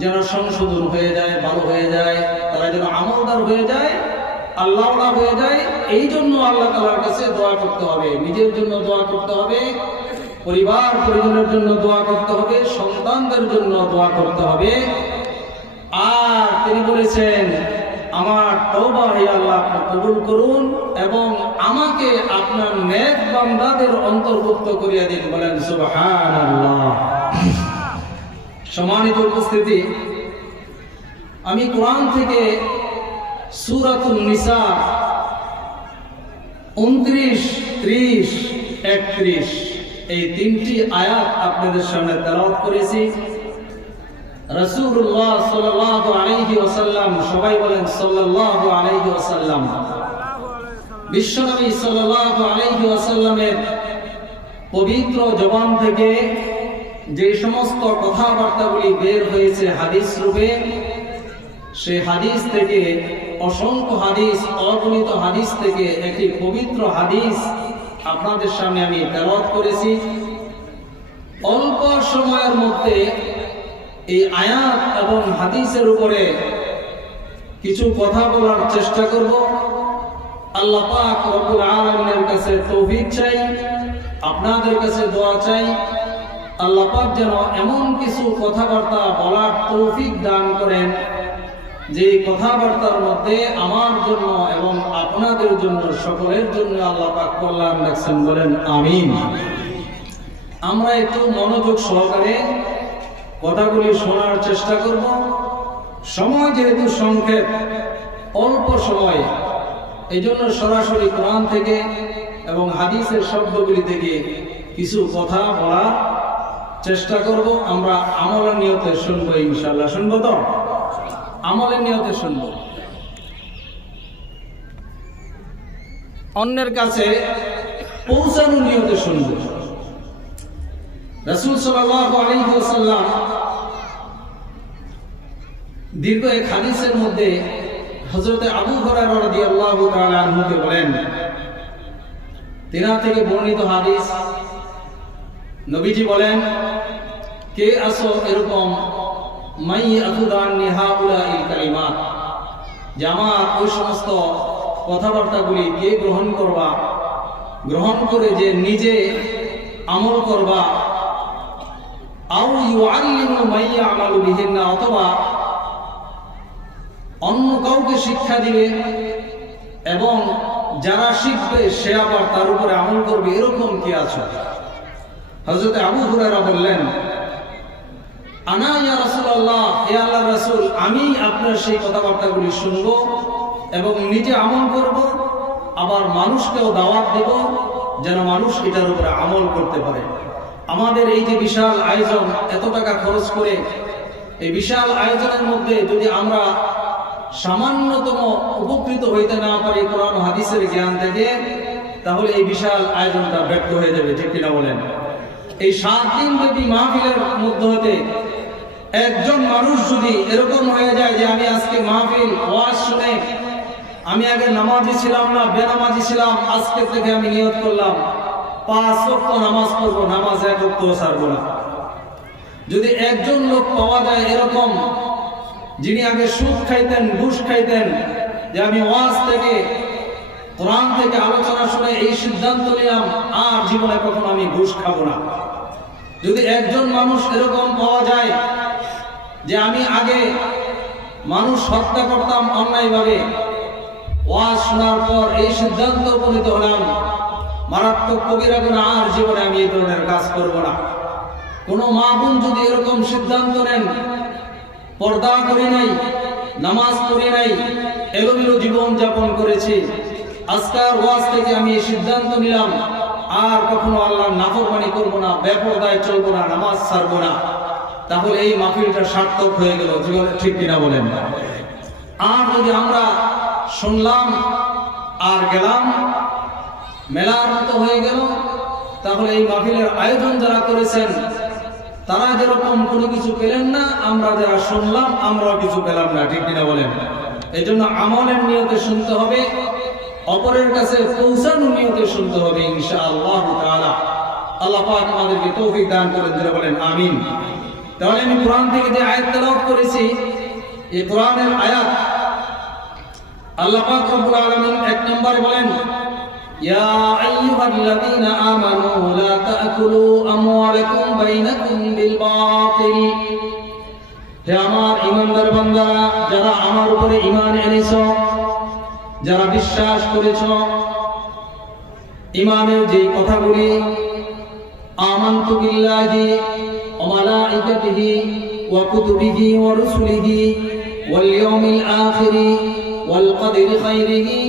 যেন সংশোধন হয়ে যায়, ভালো হয়ে যায়, তারা যেন আমলদার হয়ে যায়, আল্লাহওয়ালা হয়ে যায়। এই জন্য আল্লাহ তাআলার কাছে দোয়া করতে হবে, নিজের জন্য দোয়া করতে হবে, পরিবার পরিজনের জন্য দোয়া করতে হবে, সন্তানদের জন্য দোয়া করতে হবে। আর তিনি বলেছেন, আমার তওবা হে আল্লাহ আপনি কবুল করুন এবং আমাকে আপনার নেক বান্দাদের অন্তর্ভুক্ত করিয়া দিন। বলেন সুবহানাল্লাহ। সম্মানিত উপস্থিতি, আমি কোরআন থেকে সূরাতুন নিসা 29, 30, 31 এই তিনটি আয়াত আপনাদের সামনে তেলাওয়াত করেছি। রাসূলুল্লাহ সাল্লাল্লাহু আলাইহি ওয়াসাল্লাম, সবাই বলেন সাল্লাল্লাহু আলাইহি ওয়াসাল্লাম, বিশ্বনবী সাল্লাল্লাহু আলাইহি ওয়াসাল্লামের পবিত্র জবান থেকে যে সমস্ত কথাবার্তাগুলি বের হয়েছে হাদিস রূপে, সেই হাদিস থেকে অসংখ্য হাদিস, অগণিত হাদিস থেকে একটি পবিত্র হাদিস আপনাদের সামনে আমি তেলাওয়াত করেছি। অল্প সময়ের মধ্যে এই আয়াত এবং হাদিসের উপরে কিছু কথা বলার চেষ্টা করব। আল্লাহ পাক রব্বুল আলামিনের কাছে তৌফিক চাই, আপনাদের কাছে দোয়া চাই। আল্লাহ পাক যেন এমন কিছু কথাবার্তা বলার তৌফিক দান করেন যে কথাবার্তার মধ্যে আমার জন্য এবং আপনাদের জন্য, সকলের জন্য আল্লাহ পাক কল্যাণ রাখছেন। বলেন আমিন। আমরা একটু মনোযোগ সহকারে কথাগুলি শোনার চেষ্টা করব। সময় যেহেতু সংক্ষেপ, অল্প সময়, এই জন্য সরাসরি কোরআন থেকে এবং হাদিসের শব্দগুলি থেকে কিছু কথা বলার চেষ্টা করব। আমরা আমলের নিয়তে শুনবো ইনশাআল্লাহ। শুনবো তো? আমলের নিয়তে শুনবো, অন্যের কাছে পৌঁছানোর নিয়তে শুনবো। রাসূল সাল্লাল্লাহু আলাইহি ওয়াসাল্লাম দীর্ঘ এক হাদিসের মধ্যে হযরত আবু হুরায়রা রাদিয়াল্লাহু তাআলা আনহুকে বলেন, তিনার থেকে বর্ণিত হাদিস, নবীজি বলেন, কে আসো এরকম মাই আখুদানি হাউলাইল কালিমাত, যে আমার ওই সমস্ত কথাবার্তাগুলি কে গ্রহণ করবা, গ্রহণ করে যে নিজে আমল করবা, আও ইউআল্লিমু মান ইয়ামালু বিহিন্না, অথবা অন্য কাউকে শিক্ষা দিবে এবং যারা শিখবে সে আবার তার উপরে আমল করবে, এরকম কি আছে? হযরত আবু হুরায়রা বললেন, আনা ইয়া রাসূলুল্লাহ, হে আল্লাহর রাসূল, আমি আপনার সেই কথাবার্তাগুলি শুনব এবং নিজে আমল করব, আবার মানুষকেও দাওয়াত দেব যেন মানুষ এটার উপরে আমল করতে পারে। আমাদের এই যে বিশাল আয়োজন, এত টাকা খরচ করে এই বিশাল আয়োজনের মধ্যে যদি আমরা সামান্যতম উপকৃত হইতে না পারি কোরআন হাদিসের জ্ঞান থেকে, তাহলে এই বিশাল আয়োজনটা ব্যর্থ হয়ে যাবে। ঠিক কিনা বলেন? এই 7 দিন ব্যাপী মাহফিলের মধ্যে হতে একজন মানুষ যদি এরকম হয়ে যায় যে আমি আজকে মাহফিল ওয়াজ শুনে, আমি আগে নামাজি ছিলাম না, বেনামাজি ছিলাম, আজকে থেকে আমি নিয়ত করলাম 5 ওয়াক্ত নামাজ পড়বো, নামাজ 1 ওয়াক্তও ছাড়বো না। যদি একজন লোক পাওয়া যায় এরকম, যিনি আগে সুদ খাইতেন, ঘুষ খাইতেন, যে আমি ওয়াজ থেকে, কোরআন থেকে আলোচনা শুনে এই সিদ্ধান্ত নিলাম আর জীবনে কখনো আমি ঘুষ খাবো না। যদি একজন মানুষ এরকম পাওয়া যায় যে আমি আগে মানুষ হত্যা করতাম অন্যায়ভাবে, ওয়াজ শোনার পর এই সিদ্ধান্ত উপনীত হলাম মারাত্মক কবিরা গুনাহ, আর জীবনে আমি এই ধরনের কাজ করব না। কোনো মা বোন যদি এরকম সিদ্ধান্ত নেন, পর্দা করি নাই, নামাজ পড়ি নাই, এলোমেলো জীবন যাপন করেছি, আজকাল ওয়াজ থেকে আমি এই সিদ্ধান্ত নিলাম আর কখনো আল্লাহর নাফরমানি করব না, বেপরদায় চলবো না, নামাজ ছাড়বো না, তাহলে এই মাহফিলটা সার্থক হয়ে গেল। ঠিক কিনা বলেন? আর যদি আমরা শুনলাম আর গেলাম, মেলার মতো হয়ে গেল, তাহলে এই মাহফিলের আয়োজন যারা করেছেন তারা যেরকম কোনো কিছু পেলেন না, আমরা যারা শুনলাম আমরাও কিছু পেলাম না। ঠিক কিনা বলেন? এই জন্য আমলের নিয়তে শুনতে হবে, অপরের কাছে পৌঁছানোর নিয়তে শুনতে হবে ইনশাআল্লাহ তাআলা। আল্লাহ পাক আমাদেরকে তৌফিক দান করেন, যারা বলেন আমিন। তাহলে আমি কোরআন থেকে যে আয়াত তেলাওয়াত করেছি, এই কোরআনের আয়াত আল্লাহ পাক রব্বুল আলামিন এক নম্বরে বলেন, ইয়া আইয়ুহাল্লাযীনা আমানু লা তা'কুলু আমওয়ালাকুম বাইনাকুম বিল বাতিল। হে আমার ঈমানদার বান্দারা, যারা আমার উপরে ঈমান এনেছো, যারা বিশ্বাস করেছো, ঈমানের যে কথাগুলি আমানতু বিল্লাহি ওয়া মালাইকাতিহি ওয়া কুতুবিহি ওয়া রুসুলিহি ওয়াল ইয়াউমিল আখিরি ওয়াল কদরি খাইরিহি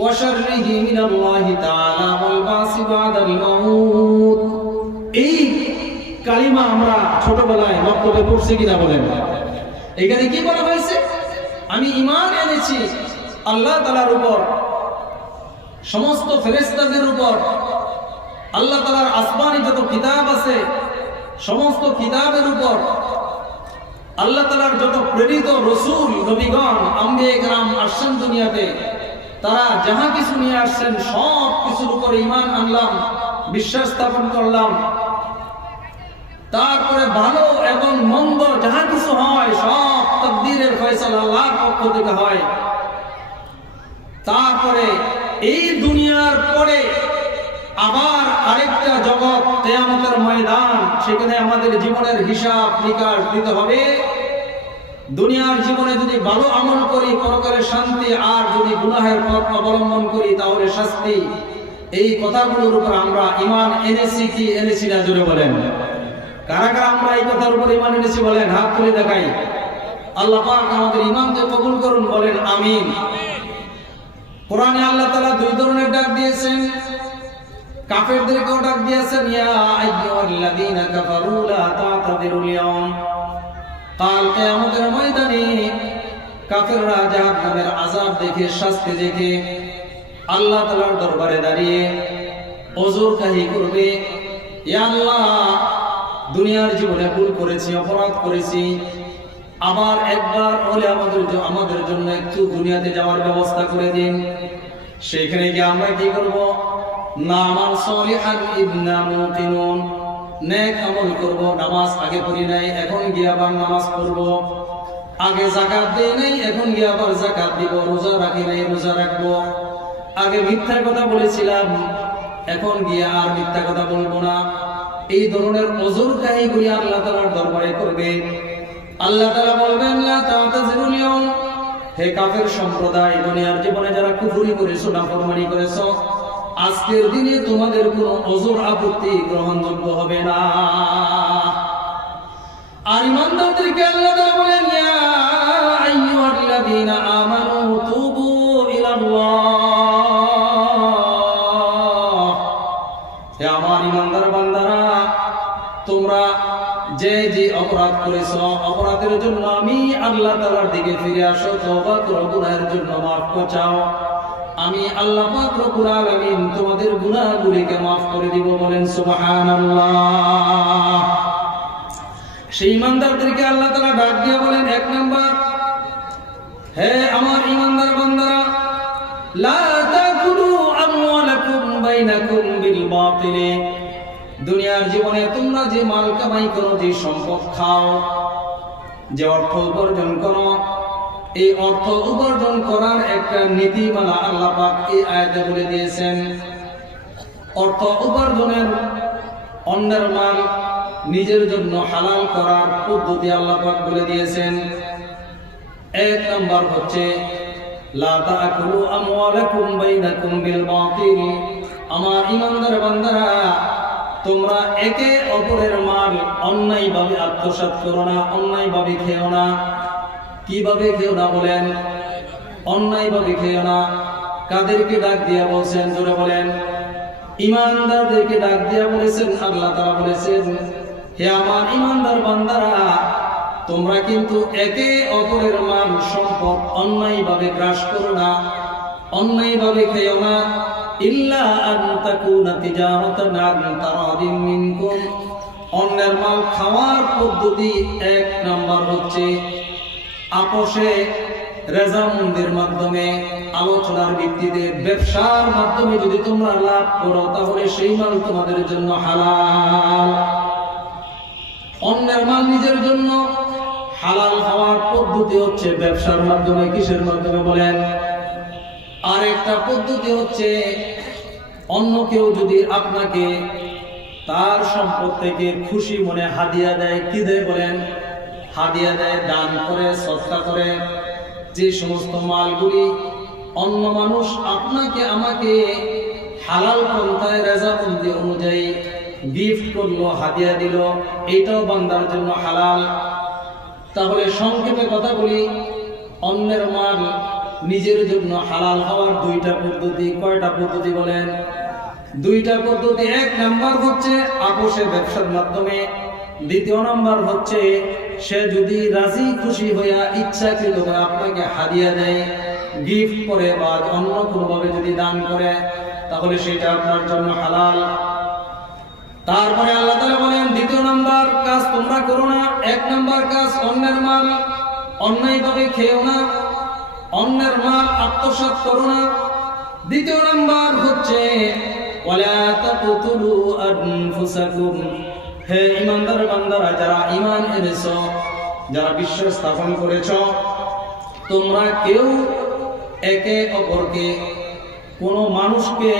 ওয়া শাররিহি মিনাল্লাহি তাআলা ওয়াল বাসি বাদাল মাউত। এই কালিমা আমরা ছোটবেলায় বক্তব্যে পড়ছি কিনা বলেন? এখানে কি বলা হয়েছে? আমি ঈমান এনেছি আল্লাহ তাআলার উপর, সমস্ত ফেরেশতাদের উপর, আল্লাহ তাআলার আসমানি যত কিতাব আছে সমস্ত কিতাবের উপর, আল্লাহ তাআলার যত প্রেরিত রাসূল নবীগণ আম্বিয়া کرام আসছেন দুনিয়াতে, তারা যাহা কিছু নিয়ে আসছেন সব কিছুর উপর ঈমান আনলাম, বিশ্বাস স্থাপন করলাম। তারপরে ভালো এবং মন্দ যাহা কিছু হয় সব তাকদীরের ফয়সালা আল্লাহর পক্ষ থেকে হয়। তারপরে এই দুনিয়ার পরে আবার আরেকটা জগৎ, কিয়ামতের ময়দান, সেখানে আমাদের জীবনের হিসাব নিকাশ দিতে হবে। দুনিয়ার জীবনে যদি ভালো আমল করি পরকালে শান্তি, আর যদি গুনাহের পথ অবলম্বন করি তাহলে শাস্তি। এই কথাগুলোর উপর আমরা ঈমান এনেছি কি এনেছি না, জোরে বলেন। কারা কারা আমরা এই কথার উপর ঈমান এনেছি বলেন, হাত তুলে দেখাই। আল্লাহ পাক আমাদের ঈমানকে কবুল করুন, বলেন আমিন। কোরআনে আল্লাহ তাআলা দুই ধরনের ডাক দিয়েছেন, কাফেরদেরকেও ডাক দিয়েছেন, ইয়া আইয়ুহাল্লাযীনা কাফারু লা তা'তাযিরুল ইয়াওম। কাল কিয়ামতের ময়দানে কাফেররা জাহান্নামের আযাব দেখে, শাস্তি দেখে আল্লাহ তাআলার দরবারে দাঁড়িয়ে ওযর কাহি করবে, ইয়া আল্লাহ, দুনিয়ার জীবনে ভুল করেছি, অপরাধ করেছি, আবার একবার হলে আমাদের জন্য একটু দুনিয়াতে যাওয়ার ব্যবস্থা করে দিন। সেখানে গিয়ে আমরা কি করব? নামাল সলিহান ইবনা মুকিনুন, নেক আমল করব। নামাজ আগে পড়ি নাই, এখন গিয়ে আবার নামাজ পড়ব। আগে যাকাত দেই নাই, এখন গিয়ে আবার যাকাত দিব। রোজা রাখি নাই, রোজা রাখবো। আগে মিথ্যা কথা বলেছিলাম, এখন গিয়ে আর মিথ্যা কথা বলবো না। এই ধরনের ওযর কাহিগুলি আল্লাহ তাআলার দরবারে করবে। আল্লাহ তাআলা বলবেন, লা তা'তাযিরুল ইয়াওম, হে কাফের সম্প্রদায়, দুনিয়ার জীবনে যারা কুফরি করেছো, নাফরমানি করেছো, আজকের দিনে তোমাদের কোনো ওযর আপত্তি গ্রহণযোগ্য হবে না। আর ঈমানদারদেরকে আল্লাহ তাআলা বলেন, ইয়া আইয়ুহাল্লাযীনা আমানু তুবু ইলাল্লাহ। হে আমার ঈমানদার বান্দারা, তোমরা যে যে অপরাধ করেছো, অপরাধের জন্য আমি আল্লাহ তাআলার দিকে ফিরে আসো, তওবা করো, গুনাহের জন্য মাফ চাও। আমি আল্লাহ পাক রব্বুল আলামিন তোমাদের গুনাহগুলিকে মাফ করে দিব, বলেন সুবহানাল্লাহ। সেই ঈমানদারদেরকে আল্লাহ তাআলা ডাক দিয়ে বলেন, এক নাম্বার, হে আমার ঈমানদার বান্দারা, লা তাকুলু আমওয়ালাকুম বাইনাকুম বিল বাতিল। দুনিয়ার জীবনে তোমরা যে মাল কামাই করো, যে সম্পদ খাও, যে অর্থ উপার্জন করো, এই অর্থ উপার্জন করার একটা নীতিমালা আল্লাহ পাক এই আয়াতে বলে দিয়েছেন। অর্থ উপার্জনের, অন্যের মাল নিজের জন্য হালাল করার পদ্ধতি আল্লাহ পাক বলে দিয়েছেন। এক নাম্বার হচ্ছে, লা তা'কুলু আমওয়ালাকুম বাইনাকুম বিল বাতিল। আমার ঈমানদার বান্দারা, তোমরা একে অপরের মাল অন্যায়ভাবে আত্মসাৎ করো না, অন্যায়ভাবে খেও না। কিভাবে খেও না বলেন? অন্যায়ভাবে খেও না। কাদেরকে ডাক দিয়া বলছেন, জোরে বলেন? ঈমানদারদেরকে ডাক দিয়া বলেছেন। আল্লাহ তাআলা বলেছেন, হে আমার ঈমানদার বান্দারা, তোমরা কিন্তু একে অপরের মাল সম্পদ অন্যায়ভাবে গ্রাস করো না, অন্যায়ভাবে খেও না। ইল্লা আন তাকুনা তিজারাতান আন তারাদিন মিনকুম। অন্যের মাল খাওয়ার পদ্ধতি এক নাম্বার হচ্ছে আপোষে, রেজামন্দির মাধ্যমে, আলোচনার ভিত্তিতে, ব্যবসার মাধ্যমে যদি তোমরা লাভ করো, তাহলে সেই মাল তোমাদের জন্য হালাল। অন্যের মাল নিজের জন্য। হালাল হওয়ার পদ্ধতি হচ্ছে ব্যবসার মাধ্যমে। কিসের মাধ্যমে বলেন? আর একটা পদ্ধতি হচ্ছে অন্য কেউ যদি আপনাকে তার সম্পদ থেকে খুশি মনে হাদিয়া দেয়। কি দেয় বলেন? হাদিয়া দেয়, দান করে, সদকা করে। যে সমস্ত মালগুলি অন্য মানুষ আপনাকে আমাকে হালাল পন্থায় রেজামন্দি অনুযায়ী গিফট করলো, হাদিয়া দিল, এটাও বান্দার জন্য হালাল। তাহলে সংক্ষেপে কথা বলি, অন্যের মাল নিজের জন্য হালাল হওয়ার দুইটা পদ্ধতি। কয়টা পদ্ধতি বলেন? দুইটা পদ্ধতি। এক নাম্বার হচ্ছে আপোষে ব্যবসার মাধ্যমে। দ্বিতীয় নাম্বার হচ্ছে সে যদি রাজি খুশি হইয়া ইচ্ছাকৃতভাবে আপনাকে হাদিয়া দেয়, গিফট করে বা অন্য কোনোভাবে যদি দান করে, তাহলে সেটা আপনার জন্য হালাল। তারপরে আল্লাহ তাআলা বলেন দ্বিতীয় নাম্বার কাজ তোমরা করো না। এক নাম্বার কাজ অন্যের মাল অন্যায়ভাবে খেও না, অন্যের মাল আত্মসাৎ করো না। দ্বিতীয় নাম্বার হচ্ছে ওয়ালা তাকতুলু আনফুসাকুম। হে ঈমানদার বান্দারা, যারা ঈমান এনেছো, যারা বিশ্বাস স্থাপন করেছো, তোমরা কেউ একে অপরকে, কোনো মানুষকে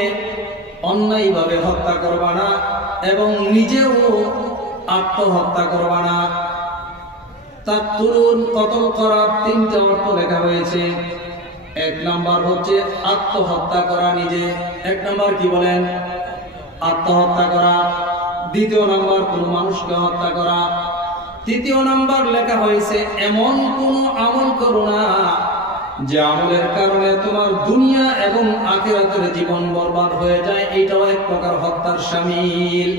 অন্যায়ভাবে হত্যা করবা না এবং নিজেও আত্মহত্যা করবা না। তাকতুলুন কতল করা তিনটা অর্থ লেখা হয়েছে। এক নাম্বার হচ্ছে আত্মহত্যা করা নিজে। এক নাম্বার কি বলেন? আত্মহত্যা করা। দ্বিতীয় নাম্বার কোন মানুষকে হত্যা করা। তৃতীয় নাম্বার লেখা হয়েছে এমন কোন আমল করো না যে আমলের কারণে তোমার দুনিয়া এবং আখিরাতের জীবন বরবাদ হয়ে যায়। এটাও এক প্রকার হত্যার শামিল।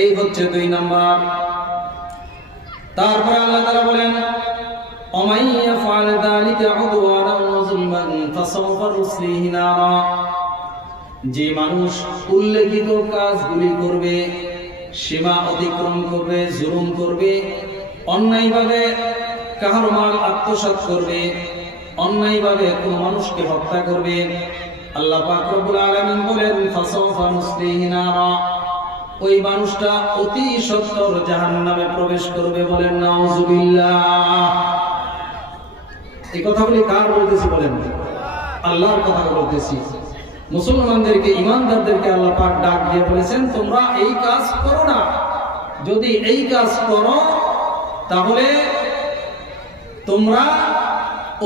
এই হচ্ছে দুই নাম্বার। তারপরে আল্লাহ তাআলা বলেন ওমাই ইয়াফআল যালিকা উদওয়ানান ওয়া যুলমান ফাসাওফা নুসলিহি নারা। যে মানুষ উল্লেখিত কাজগুলি করবে, সীমা অতিক্রম করবে, জুলুম করবে, অন্যায়ভাবে কারো মাল আত্মসাৎ করবে, অন্যায়ভাবে কোন মানুষকে হত্যা করবে, আল্লাহ পাক রব্বুল আলামিন বলেন ফাসাওফা নুসলিহি নারা। ওই মানুষটা অতি সত্বর জাহান্নামে প্রবেশ করবে। বলেন নাউজুবিল্লাহ। এই কথাগুলি কার বলতেছি বলেন? আল্লাহর কথা বলতেছি। মুসলমানদেরকে, ঈমানদারদেরকে আল্লাহ পাক ডাক দিয়ে বলেছেন তোমরা এই কাজ করো না। যদি এই কাজ করো তাহলে তোমরা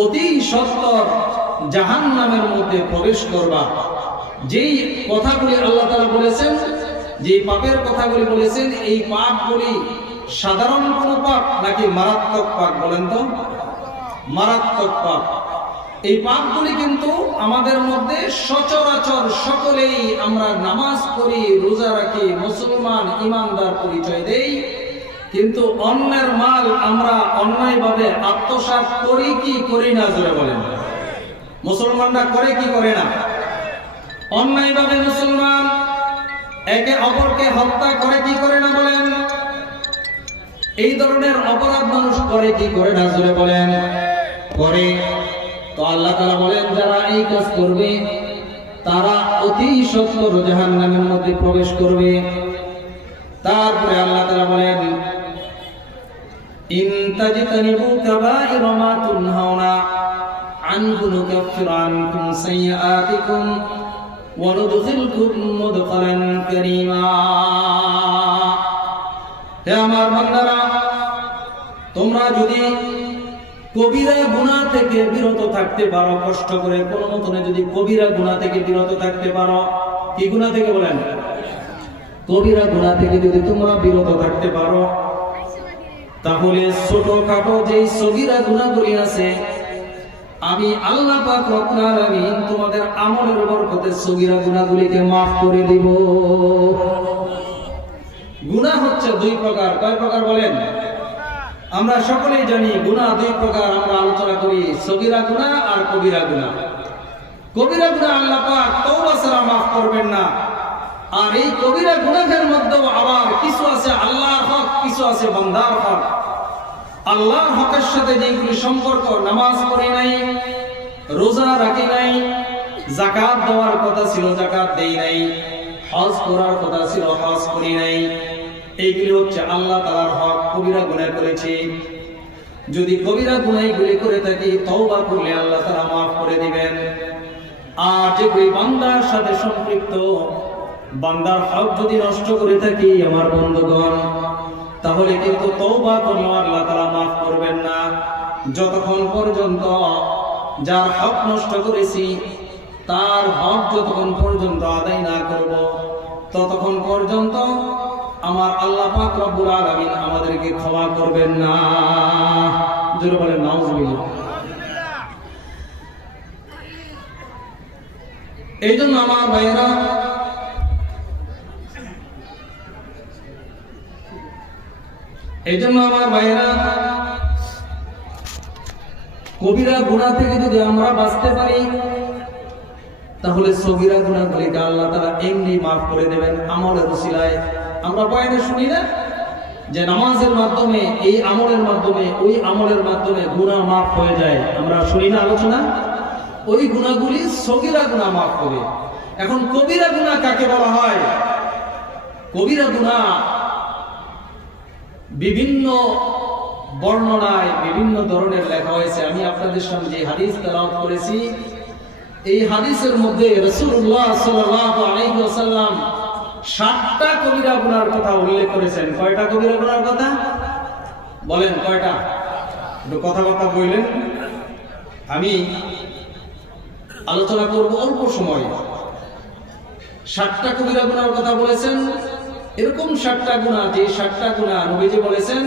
অতি সত্বর জাহান্নামের মধ্যে প্রবেশ করবা। যেই কথাগুলি আল্লাহ তাআলা বলেছেন, যে পাপের কথাগুলি বলেছেন, এই পাপগুলি সাধারণ কোন পাপ নাকি মারাত্মক পাপ? বলেন তো। মারাত্মক পাপ। এই পাপগুলি কিন্তু আমাদের মধ্যে সচরাচর সকলেই আমরা নামাজ পড়ি, রোজা রাখি, মুসলমান ঈমানদার পরিচয় দেই, কিন্তু অন্যের মাল আমরা অন্যায়ভাবে আত্মসাৎ করি কি করি না? জোরে বলেন। মুসলমানরা করে কি করে না? অন্যায়ভাবে মুসলমান একে অপরকে হত্যা করে কি করে না? বলেন। এই ধরনের অপরাধ মানুষ করে কি করে না? জোরে বলেন। করে। তো আল্লাহ তাআলা বলেন যারা এই কাজ করবে তারা অতি সত্বর জাহান্নামের মধ্যে প্রবেশ করবে। তারপরে আল্লাহ তাআলা বলেন ইন তাজতানিবু কাবাইরা মা তুনহাউনা আনহু নুকাফির আনকুম সাইয়্যাতিকুম ওয়া নুদখিলকুম মুদখালান কারীমা। হে আমার বান্দারা, তোমরা যদি কবিরা গুনাহ থেকে বিরত থাকতে পারো, কষ্ট করে কোন মতনে যদি কবিরা গুনাহ থেকে বিরত থাকতে পারো, কি গুনাহ থেকে বলেন? কবিরা গুনাহ থেকে যদি তোমরা বিরত থাকতে পারো, তাহলে ছোটখাটো যেই সগীরা গুনাহগুলি আছে আমি আল্লাহ পাক রব্বুল আলামিন তোমাদের আমলের বরকতে সগীরা গুনাহগুলিকে maaf করে দিব। গুনাহ হচ্ছে দুই প্রকার। কয় প্রকার বলেন? আমরা সকলেই জানি গুনাহ দুই প্রকার। আমরা আলোচনা করি সগীরা গুনাহ আর কবিরা গুনাহ। কবিরা গুনাহ আল্লাহ পাক তওবা ছাড়া maaf করবেন না। আর এই কবিরা গুনাহের মধ্যেও আবার কিছু আছে আল্লাহর হক, কিছু আছে বান্দার হক। আল্লাহর হকের সাথে যেগুলি সম্পর্ক, নামাজ পড়ি নাই, রোজা রাখি নাই, যাকাত দেওয়ার কথা ছিল যাকাত দেই নাই, হজ করার কথা ছিল হজ করি নাই, এইগুলি হচ্ছে আল্লাহ তাআলার হক, কবিরা গুনাহ করেছি। যদি কবিরা গুনাহগুলি করে থাকি তওবা করলে আল্লাহ তাআলা মাফ করে দিবেন। আর যে ওই বান্দার সাথে সম্পৃক্ত, বান্দার হক যদি নষ্ট করে থাকি আমার বন্ধুগণ, তাহলে কিন্তু তওবা করলে আল্লাহ তাআলা মাফ করবেন না। যতক্ষণ পর্যন্ত যার হক নষ্ট করেছি তার হক যতক্ষণ পর্যন্ত আদায় না করব, ততক্ষণ পর্যন্ত আমার আল্লাহ পাক রব্বুল আলামিন আমাদেরকে ক্ষমা করবেন না। জোরে বলেন নাউজুবিল্লাহ। এই জন্য আমার ভাইয়েরা, কবিরা গুনাহ থেকে যদি আমরা বাঁচতে পারি তাহলে সগীরা গুনাহগুলিকে আল্লাহ তাআলা এমনি মাফ করে দেবেন আমলের ওসিলায়। আমরা বয়ানে শুনি না যে নামাজের মাধ্যমে, এই আমলের মাধ্যমে, ওই আমলের মাধ্যমে গুনাহ মাফ হয়ে যায়, আমরা শুনি না আলোচনা? ওই গুনাহগুলি সগীরা গুনাহ মাফ হবে। এখন কবিরা গুনাহ কাকে বলা হয়? কবিরা গুনাহ বিভিন্ন বর্ণনায় বিভিন্ন ধরনের লেখা হয়েছে। আমি আপনাদের সামনে যে হাদিস তেলাওয়াত করেছি, এই হাদিসের মধ্যে রাসূলুল্লাহ সাল্লাল্লাহু আলাইহি ওয়াসাল্লাম 7টা কবিরা গুনাহর কথা উল্লেখ করেছেন। কয়টা কবিরা গুনাহর কথা বলেন? কয়টা? একটু কথাবার্তা বললেন। আমি আলোচনা করব অল্প সময়। 7টা কবিরা গুনাহর কথা বলেছেন। এরকম 7টা গুনাহ, যে 7টা গুনাহ নবীজি বলেছেন,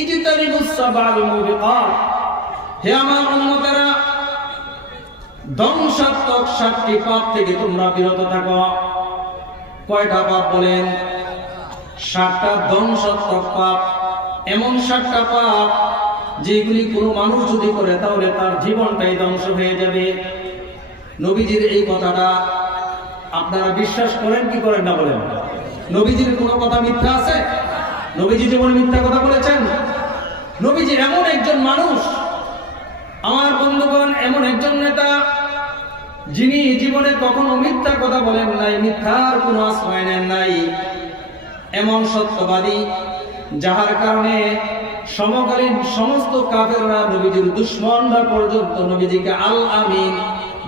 ইজতানিবুস সাবাল মুবিকাত, হে আমার উম্মতেরা, ধ্বংসাত্মক 7টি পাপ থেকে তোমরা বিরত থাকো। কয়টা পাপ বলেন? 7টা ধ্বংসাত্মক পাপ। এমন 7টা পাপ যেগুলি কোনো মানুষ যদি করে তাহলে তার জীবনটাই ধ্বংস হয়ে যাবে। নবীজির এই কথাটা আপনারা বিশ্বাস করেন কি করেন না বলেন? নবীজির কোনো কথা মিথ্যা আছে? নবীজি যেমন মিথ্যা কথা বলেছেন, নবীজি এমন একজন মানুষ, আমার বন্ধুগণ, এমন একজন নেতা যিনি জীবনে কখনো মিথ্যা কথা বলেন নাই, মিথ্যার কোনো আশ্রয় নেন নাই। এমন সত্যবাদী যাহার কারণে সমকালীন সমস্ত কাফেররা, নবীজির দুশমনরা পর্যন্ত নবীজিকে আল আমিন,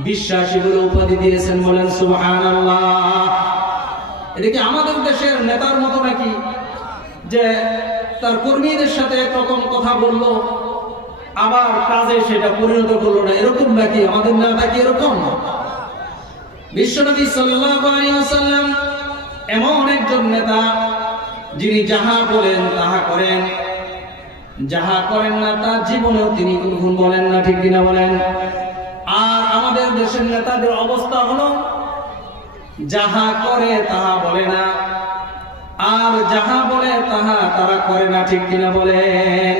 বিশ্বাসী বলে উপাধি দিয়েছেন। বলেন সুবহানাল্লাহ। এটা কি আমাদের দেশের নেতার মতো নাকি যে তার কর্মীদের সাথে একরকম কথা বললো আবার কাজে সেটা পরিণত করলো না? এরকম নাকি আমাদের নেতা? কি এরকম? বিশ্বনবী সাল্লাল্লাহু আলাইহি ওয়াসাল্লাম এমন একজন নেতা যিনি যাহা বলেন তাহা করেন, যাহা করেন না তা জীবনেও তিনি কোনদিন বলেন না। ঠিক কিনা বলেন? আর আমাদের দেশের নেতাদের অবস্থা হলো যাহা করে তাহা বলে না, আর যাহা বলে তাহা তারা করে না। ঠিক কিনা বলেন?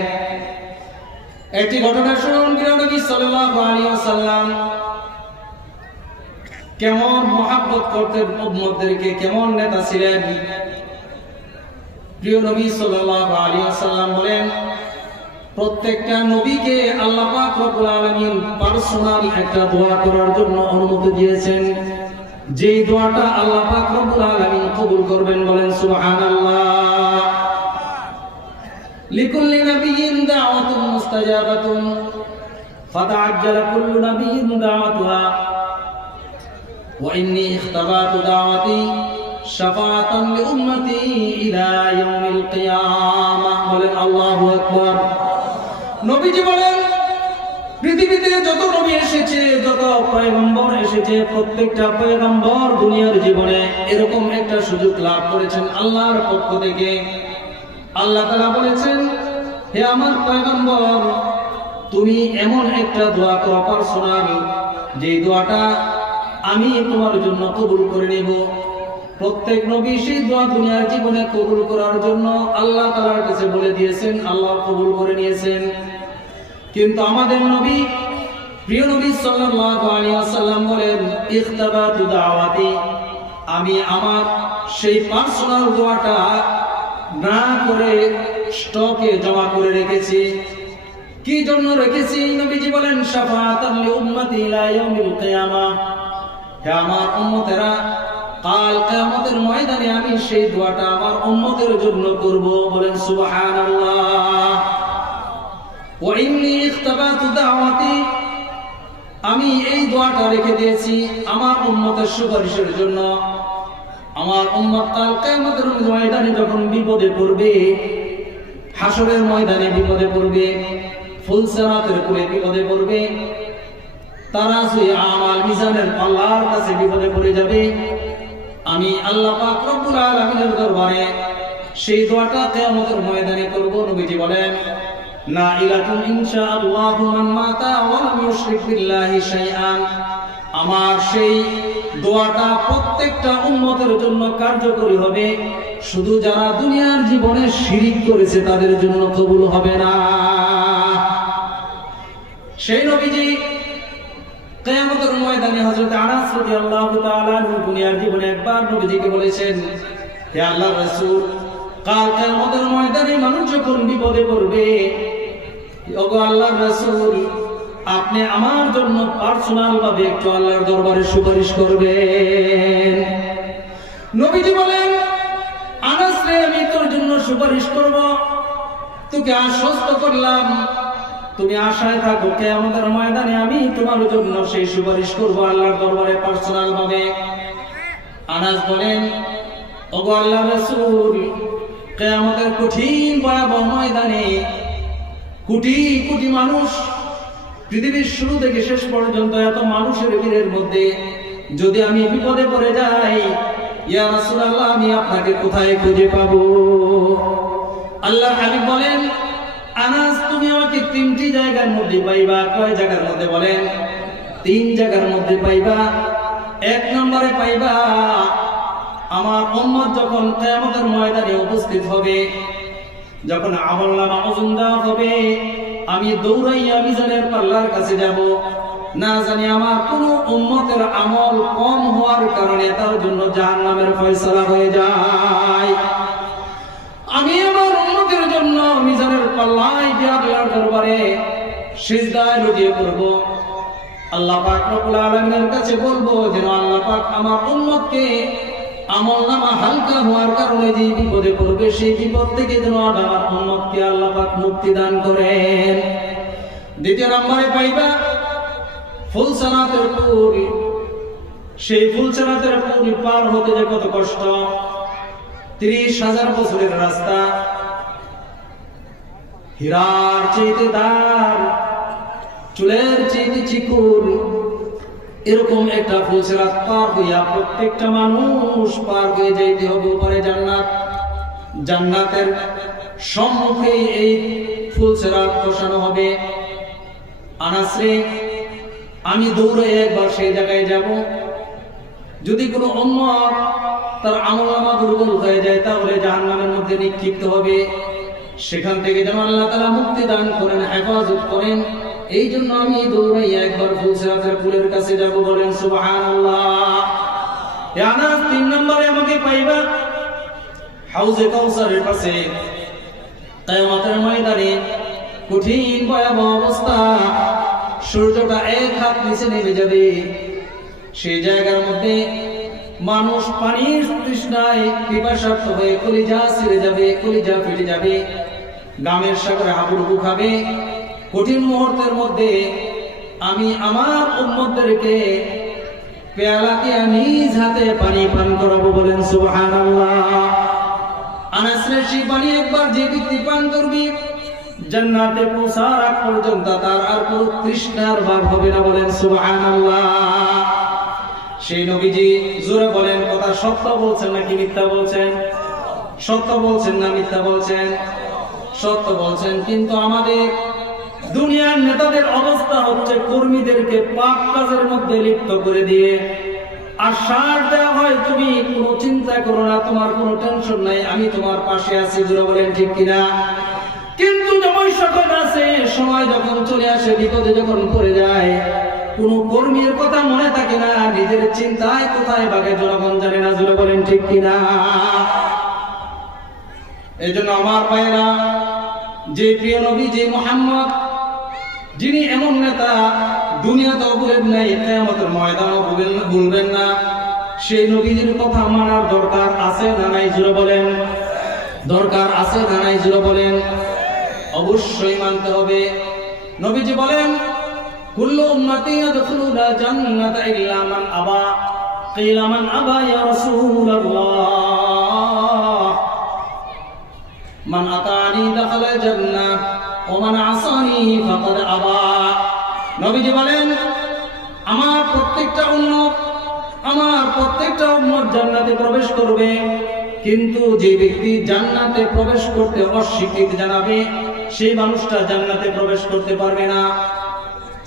একটি ঘটনা শুনুন। নবী সাল্লাল্লাহু আলাইহি ওয়াসাল্লাম কেমন মহব্বত করতেন উম্মতদেরকে, কেমন নেতা ছিলেন। প্রিয় নবী সাল্লাল্লাহু আলাইহি ওয়াসাল্লাম বলেন, প্রত্যেকটা নবীকে আল্লাহ পাক রব্বুল আলামিন পার্সোনাল একটা দোয়া করার জন্য অনুমতি দিয়েছেন, যেই দোয়াটা আল্লাহ পাক রব্বুল আলামিন কবুল করবেন। বলেন সুবহানাল্লাহ। লিকুল্লি নাবিয়্যিন দাওয়াতুন মুস্তাজাবাতুন ফাতাআজ্জালা কুল্লু নাবিয়্যিন দাওয়াতুহা ওয়া ইন্নী ইখতাবাতু দাওয়াতি শাফাআতান লিউম্মতি ইলা ইয়াউমিল কিয়ামাহ। বলেন আল্লাহু আকবার। নবীজি বলেন, পৃথিবীতে যত নবী এসেছে, যত পয়গম্বর এসেছে, প্রত্যেকটা পয়গম্বর দুনিয়ার জীবনে এরকম একটা সুযোগ লাভ করেছেন আল্লাহর পক্ষ থেকে। আল্লাহ তাআলা বলেছেন, হে আমার পয়গম্বর, তুমি এমন একটা দোয়া করো পার্সোনাল, যে দোয়াটা আমি তোমার জন্য কবুল করে নেব। প্রত্যেক নবী সেই দোয়া দুনিয়ার জীবনে কবুল করার জন্য আল্লাহ তাআলার কাছে বলে দিয়েছেন, আল্লাহ কবুল করে নিয়েছেন। কিন্তু আমাদের নবী, প্রিয় নবী সাল্লাল্লাহু আলাইহি ওয়াসাল্লাম বলেন, ইখতাবাতু দাওয়াতি, আমি আমার সেই পার্সোনাল দোয়াটা না করে স্টকে জমা করে রেখেছি। কি জন্য রেখেছি? নবীজি বলেন, শাফাআতান লিউম্মতি ইলা ইয়াউমিল কিয়ামাহ, হে আমার উম্মতেরা, কাল কিয়ামতের ময়দানে আমি সেই দোয়াটা আমার উম্মতের জন্য করব, বলেন সুবহানাল্লাহ। ওয়া ইন্নী ইখতাবাতু দাওয়াতি, আমি এই দোয়াটা রেখে দিয়েছি আমার উম্মতের সুপারিশের জন্য। আমার উম্মত কাল কিয়ামতের ময়দানে যখন বিপদে পড়বে, হাসরের ময়দানে বিপদে পড়বে, ফুলসিরাতের কোলে বিপদে পড়বে, তারাজুই আমাল মিজানের পাল্লার কাছে বিপদে পড়ে যাবে, আমি আল্লাহ পাক রব্বুল আলামিনের দরবারে সেই দোয়াটা কিয়ামতের ময়দানে করব। নবীজি বলেন, নাইলাতুন ইনশাআল্লাহু মান মাতা ওয়া লাম ইউশরিক বিল্লাহি শাইআন, আমার সেই দোয়াটা প্রত্যেকটা উম্মতের জন্য কার্যকরী হবে, শুধু যারা দুনিয়ার জীবনে শিরিক করেছে তাদের জন্য কবুল হবে না। সেই নবীজি কিয়ামতের ময়দানে হযরত আনাস রাদিয়াল্লাহু তাআলা দুনিয়ার জীবনে একবার নবীজিকে বলেছেন, হে আল্লাহর রাসূল, কাল কিয়ামতের ময়দানে মানুষ যখন বিপদে পড়বে, ওগো আল্লাহর রাসূল, আপনি আমার জন্য পার্সোনাল ভাবে একটু আল্লাহর দরবারে সুপারিশ করবেন। নবীজি বলেন, আনাস রে, আমি তোর জন্য সুপারিশ করব, তোকে আশ্বস্ত করলাম, তুমি আশায় থাকো কিয়ামতের ময়দানে আমি তোমার জন্য সেই সুপারিশ করব আল্লাহর দরবারে পার্সোনাল ভাবে। আনাস বলেন, ওগো আল্লাহর রাসূল, কিয়ামতের কঠিন ভয়াবহ ময়দানে কোটি কোটি মানুষ, পৃথিবীর শুরু থেকে শেষ পর্যন্ত এত মানুষের ভিড়ের মধ্যে যদি আমি বিপদে পড়ে যাই, ইয়া রাসূলুল্লাহ, আমি আপনাকে কোথায় খুঁজে পাবো? আল্লাহর হাবিব বলেন, আনাস, তুমি আমাকে তিনটি জায়গার মধ্যে পাইবা। কয় জায়গার মধ্যে বলেন? তিন জায়গার মধ্যে পাইবা। এক নম্বরে পাইবা, আমার উম্মত যখন কিয়ামতের ময়দানে উপস্থিত হবে, যখন আমলনামা ওজন দেওয়া হবে, আমি দৌড়াইয়া মিজানের পাল্লার কাছে যাব, না জানি আমার কোন উম্মতের আমল কম হওয়ার কারণে তার জন্য জাহান্নামের ফয়সালা হয়ে যায়। আমি আমার উম্মতের জন্য মিজানের পাল্লায় গিয়ে আল্লাহর দরবারে সিজদায় লুটিয়ে পড়ব, আল্লাহ পাক রব্বুল আলামিনের কাছে বলবো যেন আল্লাহ পাক আমার উম্মতকে আমলনামা হালকা হওয়ার কারণে যে বিপদে পড়বে, সেই বিপদ থেকে যেন আমার উম্মতকে আল্লাহ পাক মুক্তি দান করেন। দ্বিতীয় নম্বরে পাইবা ফুলসারাতের পুল। সেই ফুলসারাতের পুল পার হতে যে কত কষ্ট, 30,000 বছরের রাস্তা, হীরার চেয়ে দার, চুলের চেয়ে চিকুন, এরকম একটা ফুলসিরাত পার হইয়া প্রত্যেকটা মানুষ পার হয়ে যাইতে হবে উপরে জান্নাত। জান্নাতের সম্মুখে এই ফুলসিরাত বসানো হবে। আনাস রে, আমি দৌড়ে একবার সেই জায়গায় যাব, যদি কোনো উম্মত তার আমলনামা দুর্বল হয়ে যায় তাহলে জাহান্নামের মধ্যে নিক্ষিপ্ত হবে, সেখান থেকে যেন আল্লাহ তাআলা মুক্তি দান করেন, হেফাজত করেন। এই জন্য আমি দৌড়াইয়া একবার ফুলসিরাতের পুলের কাছে যাব, বলেন সুবহানাল্লাহ। আনাস, 3 নম্বরে আমাকে পাইবা হাউজে কাউসারের কাছে। কিয়ামতের ময়দানে কঠিন ভয়াবহ অবস্থা, সূর্যটা 1 হাত নিচে নেমে যাবে, সেই জায়গার মধ্যে মানুষ পানির তৃষ্ণায় পিপাসার্ত হয়ে কলিজা ছিঁড়ে যাবে, কলিজা ফেটে যাবে, গামের সাগরে হাবুডুবু খাবে। কঠিন মুহূর্তের মধ্যে আমি আমার উম্মতদেরকে পেয়ালাকে নিজ হাতে পানি পান করাবো, বলেন সুবহানাল্লাহ। আনাস রে, সেই পানি একবার যে ব্যক্তি পান করবি, জান্নাতে পৌঁছার আগ পর্যন্ত তার আর কোনো তৃষ্ণার ভাব হবে না, বলেন সুবহানাল্লাহ। সেই নবীজি জোরে বলেন, কথা সত্য বলছেন নাকি মিথ্যা বলছেন? সত্য বলছেন না মিথ্যা বলছেন? সত্য বলছেন। কিন্তু আমাদের দুনিয়ার নেতাদের অবস্থা হচ্ছে কর্মীদেরকে পাপ কাজের মধ্যে লিপ্ত করে দিয়ে আশ্বাস দেওয়া হয়, তুমি কোনো চিন্তা করো না, তোমার কোনো টেনশন নাই, আমি তোমার পাশে আছি। জোরে বলেন ঠিক কিনা? কিন্তু যখন সকল আছে, সময় যখন চলে আসে, বিপদে যখন পড়ে যায়, কোন কর্মীর কথা মনে থাকে না, নিজের চিন্তায় কোথায় বাগে জনগণ জানে না। জোরে বলেন ঠিক কিনা? এই জন্য আমার ভাইরা, যে প্রিয় নবী যে মুহাম্মদ, যিনি এমন নেতা দুনিয়াতেও ভুলেন নাই, কিয়ামতের ময়দানও ভুলবেন না, সেই নবীজির কথা মানার দরকার আছে না নাই জোরে বলেন? দরকার আছে না নাই জোরে বলেন? অবশ্যই মানতে হবে। নবীজি বলেন কুল্লু উম্মতি ইয়াদখুলুনা জান্নাতা ইল্লা মান আবা। কিলা মান আবা ইয়া রাসূলুল্লাহ? মান আতানি দাখালা জান্নাহ ওয়া মান আসানি ফাকাদ আবা। নবীজি বলেন আমার প্রত্যেকটা উম্মত জান্নাতে প্রবেশ করবে, কিন্তু যে ব্যক্তি জান্নাতে প্রবেশ করতে অস্বীকৃতি জানাবে সেই মানুষটা জান্নাতে প্রবেশ করতে পারবে না।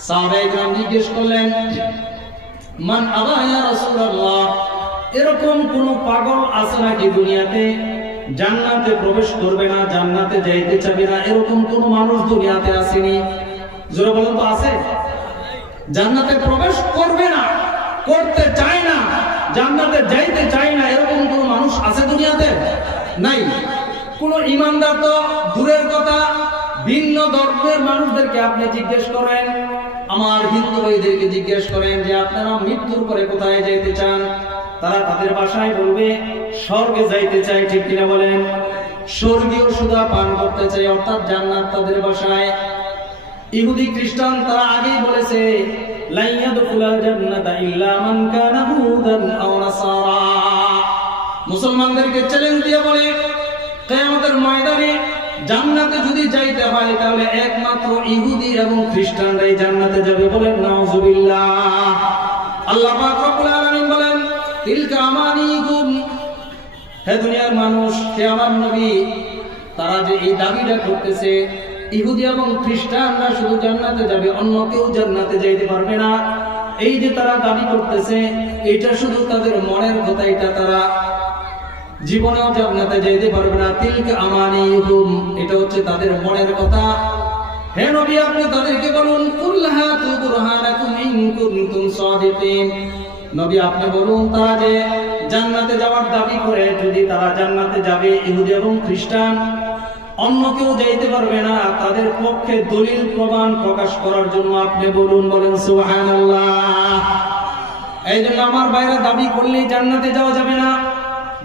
সাহাবায়ে কেরাম জিজ্ঞেস করলেন মান আবা ইয়া রাসূলুল্লাহ, এরকম কোন পাগল আছে নাকি দুনিয়াতে জান্নাতে প্রবেশ করবে না, জান্নাতে যাইতে চাবে না, এরকম কোন মানুষ দুনিয়াতে আসেনি? জোরে বলেন তো আছে? জান্নাতে প্রবেশ করবে না, করতে চায় না, জান্নাতে যাইতে চায় না, এরকম কোন মানুষ আছে দুনিয়াতে? নাই। কোন ঈমানদার তো দূরের কথা, ভিন্ন ধর্মের মানুষদেরকে আপনি জিজ্ঞেস করেন, আমার হিন্দু ভাইদেরকে জিজ্ঞেস করেন যে আপনারা মৃত্যুর পরে কোথায় যাইতে চান, তারা তাদের ভাষায় বলবে স্বর্গে যাইতে চাই। ঠিক কিনা বলেন? স্বর্গীয় সুধা পান করতে চাই, অর্থাৎ জান্নাত তাদের ভাষায়। ইহুদি খ্রিস্টান তারা আগেই বলেছে লা ইয়াদখুলাল জান্নাতা ইল্লা মান কানা হুদান আও নাসারা। মুসলমানদেরকে চ্যালেঞ্জ দিয়ে বলে কিয়ামতের ময়দানে জান্নাতে যদি যাইতে হয় তাহলে একমাত্র ইহুদি এবং খ্রিস্টানরাই জান্নাতে যাবে। বলেন নাউযুবিল্লাহ। আল্লাহ পাক রব্বুল আলামিন বলেন তিলকা আমানিকুম, হে দুনিয়ার মানুষ, হে আমার নবী, তারা যে এই দাবিটা করতেছে ইহুদি এবং খ্রিস্টানরা শুধু জান্নাতে যাবে, অন্য কেউ জান্নাতে যাইতে পারবে না, এই যে তারা দাবি করতেছে এটা শুধু তাদের মনের কথা, এটা তারা জীবনেও জান্নাতে যাইতে পারবে না। তিলকা আমানিকুম, এটা হচ্ছে তাদের মনের কথা। হে নবী আপনি তাদেরকে বলুন কুল হাতু বুরহানাকুম ইন কুনতুম সাদিকিন। নবী আপনি বলুন তারা যে জান্নাতে যাওয়ার দাবি করে, যদি তারা জান্নাতে যাবে ইহুদি এবং খ্রিস্টান, অন্য কেউ যাইতে পারবে না, তাদের পক্ষে দলিল প্রমাণ প্রকাশ করার জন্য আপনি বলুন। বলেন সুবহানাল্লাহ। এই জন্য আমার বাইরে দাবি করলেই জান্নাতে যাওয়া যাবে না,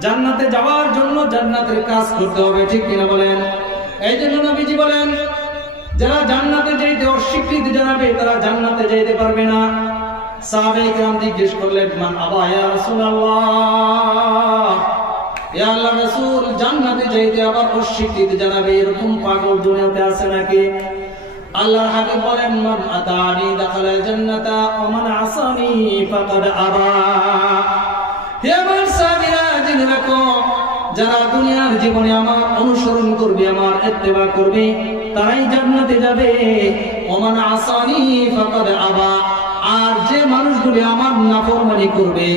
জান্নাতে যাওয়ার জন্য জান্নাতের কাজ করতে হবে। ঠিক কিনা বলেন? এই জন্য নবীজি বলেন যারা জান্নাতে যাইতে অস্বীকৃতি জানাবে তারা জান্নাতে যাইতে পারবে না। সাহাবায়ে কেরাম জিজ্ঞেস করলেন মান আবা ইয়া রাসূলুল্লাহ, ইয়া আল্লাহর রাসূল, জান্নাতে যাইতে আবার অস্বীকৃতি জানাবে এরকম পাগল দুনিয়াতে আছে নাকি? আল্লাহর হাবিব বলেন মান আতানি দাখালাল জান্নাতা ওয়া মান আসানি ফাকাদ আবা। হে আমার সাহাবীরা, জেনে রাখো যারা দুনিয়ার জীবনে আমার অনুসরণ করবে, আমার ইত্তেবা করবে, তারাই জান্নাতে যাবে। ওয়া মান আসানি ফাকাদ আবা। আর যে মানুষগুলি আমার নাফরমানি করবে,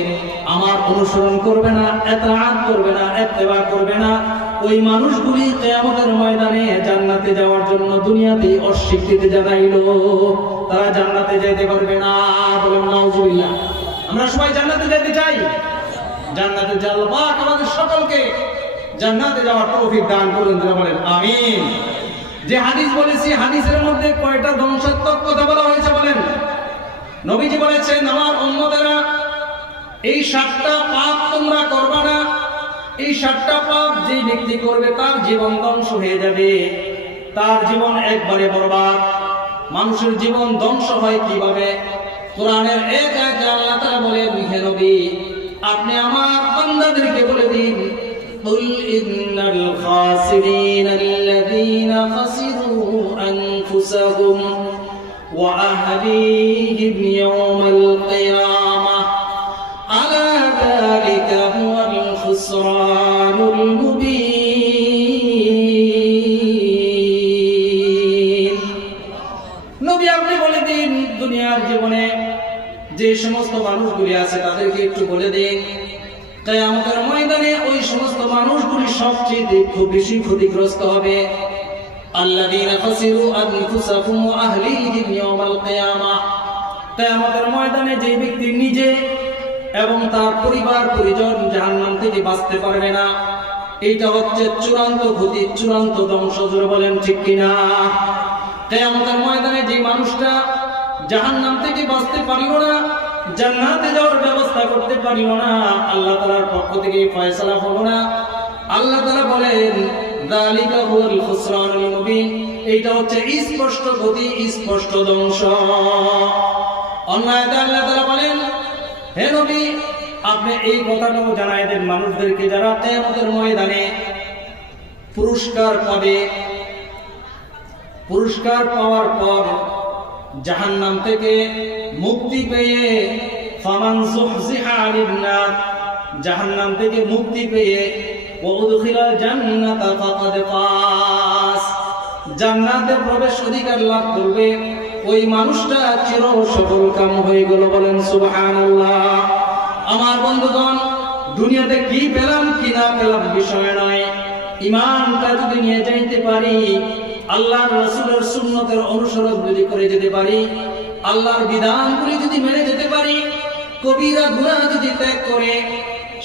আমার অনুসরণ করবে না, ইতাআত করবে না, ইত্তেবা করবে না, ওই মানুষগুলি কিয়ামতের ময়দানে জান্নাতে যাওয়ার জন্য দুনিয়াতেই অস্বীকৃতি জানাইলো, তারা জান্নাতে যেতে পারবে না। বলেন নাউযুবিল্লাহ। আমরা সবাই জান্নাতে যেতে চাই, জান্নাতে যাওয়ার আল্লাহ পাক আমাদের সকলকে জান্নাতে যাওয়ার তৌফিক দান করুন। বলেন আমিন। যে হাদিস বলেছি, হাদিসের মধ্যে কয়টা ধ্বংসাত্মক কথা বলা হয়েছে বলেন? নবীজি বলেছেন আমার উম্মতেরা এই 7টা পাপ তোমরা করবে না, এই 7টা পাপ যে ব্যক্তি করবে তার জীবন ধ্বংস হয়ে যাবে, তার জীবন একবারে বরবাদ। মানুষের জীবন ধ্বংস হয় কিভাবে? কোরআনের এক আয়াতে আল্লাহ তাআলা বলেন হে নবী আপনি আমার বান্দাদেরকে বলে দিন কুল ইন্নাল খাসিরিনা আল্লাযীনা খাসিরু আনফুসাহুম ওয়া আহলিহিম ইয়াওমাল কিয়ামাহ আলা যালিকা হুয়াল খুসরানুল মুবিন। নবী আপনি বলে দিন দুনিয়ার জীবনে যে সমস্ত মানুষগুলি আছে তাদেরকে একটু বলে দিন কিয়ামতের ময়দানে ওই সমস্ত মানুষগুলি সবচেয়ে খুব বেশি ক্ষতিগ্রস্ত হবে। আল্লাযীনা খাসিরু আনফুসাহুম ওয়া আহলিহিম ইয়াওমাল কিয়ামাহ। কিয়ামতের ময়দানে যে ব্যক্তি নিজে এবং তার পরিবার পরিজন জাহান্নাম থেকে বাঁচতে পারবে না, এটা হচ্ছে চূড়ান্ত ক্ষতি, চূড়ান্ত ধ্বংস। জোরে বলেন ঠিক কিনা? কিয়ামতের ময়দানে যে মানুষটা জাহান্নাম থেকে বাঁচতে পারল না, জান্নাতে যাওয়ার ব্যবস্থা করতে পারিল না, আল্লাহ তাআলার পক্ষ থেকে ফয়সালা হলো না, আল্লাহ তাআলা বলেন যালিকা হুয়াল খুসরানুল মুবিন, এইটা হচ্ছে স্পষ্ট গতি, স্পষ্ট ধ্বংস। অন্য আয়াতে আল্লাহ তাআলা বলেন, হে নবী আপনি এই কথাটাও জানাই দেন মানুষদেরকে যারা কিয়ামতের ময়দানে পুরস্কার পাবে, পুরস্কার পাওয়ার পর জাহান্নাম থেকে মুক্তি পেয়ে ফামান যুহজিহা আনিন নার, জাহান্নাম থেকে মুক্তি পেয়ে ওয়া উদখিলাল জান্নাতা ফাকাদ ফাস, জান্নাতে প্রবেশ অধিকার লাভ করবে, ওই মানুষটা চির সফল কাম হয়ে গেল। বলেন সুবহানাল্লাহ। আমার বন্ধুগণ, দুনিয়াতে কি পেলাম কি না পেলাম বিষয় নয়, ঈমানটা যদি নিয়ে যাইতে পারি, আল্লাহর রাসূলের সুন্নতের অনুসরণ যদি করে যেতে পারি, আল্লাহর বিধানগুলি যদি মেনে যেতে পারি, কবিরা গুনাহ যদি ত্যাগ করে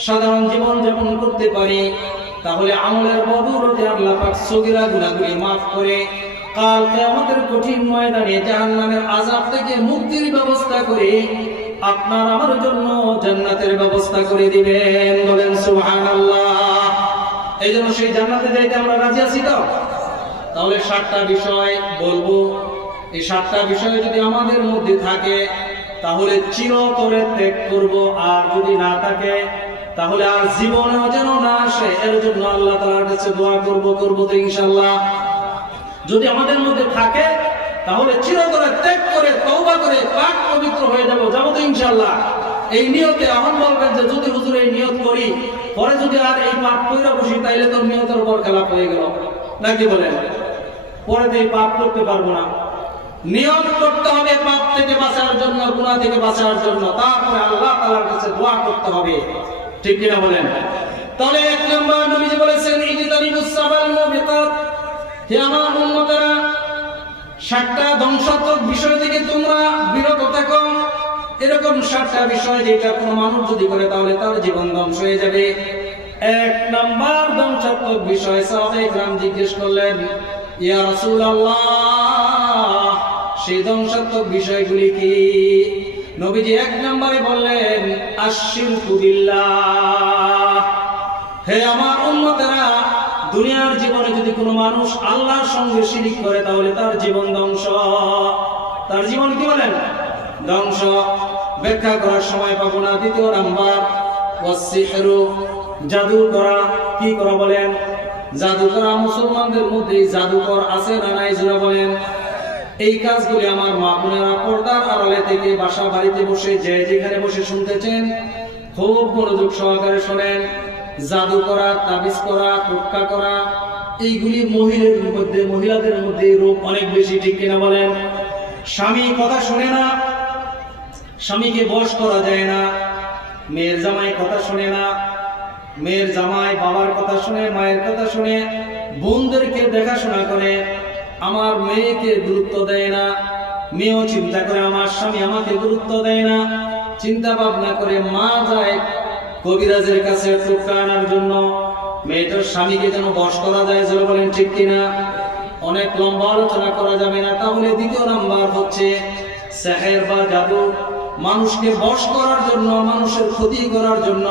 সাধারণ জীবন যাপন করতে পারি, তাহলে আমলের বদৌলতে আল্লাহ পাক সগীরা গুনাহগুলি maaf করে কাল কিয়ামতের কঠিন ময়দানে জাহান্নামের আযাব থেকে মুক্তির ব্যবস্থা করে আপনার আমার জন্য জান্নাতের ব্যবস্থা করে দিবেন। বলেন সুবহানাল্লাহ। এইজন্য সেই জান্নাতে যাইতে আমরা রাজি আছি তো? তাহলে 7টা বিষয় বলবো, এই 7টা বিষয় যদি আমাদের মধ্যে থাকে তাহলে চিরতরে ত্যাগ করব, আর যদি না থাকে তাহলে আর জীবনেও যেন না আসে, এর জন্য আল্লাহ তাআলার কাছে দোয়া করব তো ইনশাআল্লাহ। যদি আমাদের মধ্যে থাকে তাহলে চিরতরে ত্যাগ করে তওবা করে পাক পবিত্র হয়ে যাব তো ইনশাআল্লাহ। এই নিয়তে এখন বলবেন যে যদি হুজুর এই নিয়ত করি, পরে যদি আর এই পাপ কইরা বসি তাইলে তো নিয়তের উপর খেলাপ হয়ে গেল, নাকি বলেন? পরে তো এই পাপ করতে পারবো না। নিয়ত করতে হবে পাপ থেকে বাঁচার জন্য, গুনাহ থেকে বাঁচার জন্য, তারপরে আল্লাহ তাআলার কাছে দোয়া করতে হবে, ঠিক কিনা বলেন? তাহলে 1 নম্বর নবীজি বলেছেন ইজতানিবুস সাবাল মুবিকাত, হে আমার উম্মতেরা 7টা ধ্বংসাত্মক বিষয় থেকে তোমরা বিরত থাকো। এরকম 7টা বিষয় যেটা কোনো মানুষ যদি করে তাহলে তার জীবন ধ্বংস হয়ে যাবে। 1 নম্বর ধ্বংসাত্মক বিষয়, সাহাবায়ে কেরাম জিজ্ঞেস করলেন ইয়া রাসূলুল্লাহ সেই ধ্বংসাত্মক বিষয়গুলি কি? নবীজি 1 নম্বরে বললেন আশরিকু বিল্লাহ। হে আমার উম্মতেরা, দুনিয়ার জীবনে যদি কোনো মানুষ আল্লাহর সঙ্গে শিরিক করে তাহলে তার জীবন ধ্বংস। তার জীবন কি বলেন? ধ্বংস। ব্যাখ্যা করার সময় পাবো না। 2 নাম্বার ওয়াসসিহরু, জাদু করা। কি করা বলেন? জাদু করা। মুসলমানদের মধ্যে জাদুকর আছে না নাই জোরে বলেন? এই কাজগুলি আমার মা বোনেরা পর্দার আড়ালে থেকে বাসা বাড়িতে বসে যে যেখানে বসে শুনতেছেন খুব মনোযোগ সহকারে শোনেন। জাদু করা, তাবিজ করা, টোটকা করা, এইগুলি মহিলাদের মধ্যে রোগ অনেক বেশি, ঠিক কিনা বলেন? স্বামী কথা শুনে না, স্বামীকে বশ করা যায় না। মেয়ের জামাই কথা শুনে না, মেয়ের জামাই বাবার কথা শুনে, মায়ের কথা শুনে, বোনদেরকে দেখাশোনা করে, আমার মেয়েকে গুরুত্ব দেয় না। মেয়েও চিন্তা করে আমার স্বামী আমাকে গুরুত্ব দেয় না। চিন্তা ভাবনা করে মা যায় কবিরাজের কাছে টোটকা আনার জন্য মেয়েটার স্বামীকে যেন বশ করা যায়, জোরে বলেন ঠিক কিনা? অনেক লম্বা আলোচনা করা যাবে না। তাহলে 2 নাম্বার হচ্ছে সেহের বা জাদু। মানুষকে বশ করার জন্য, মানুষের ক্ষতি করার জন্য,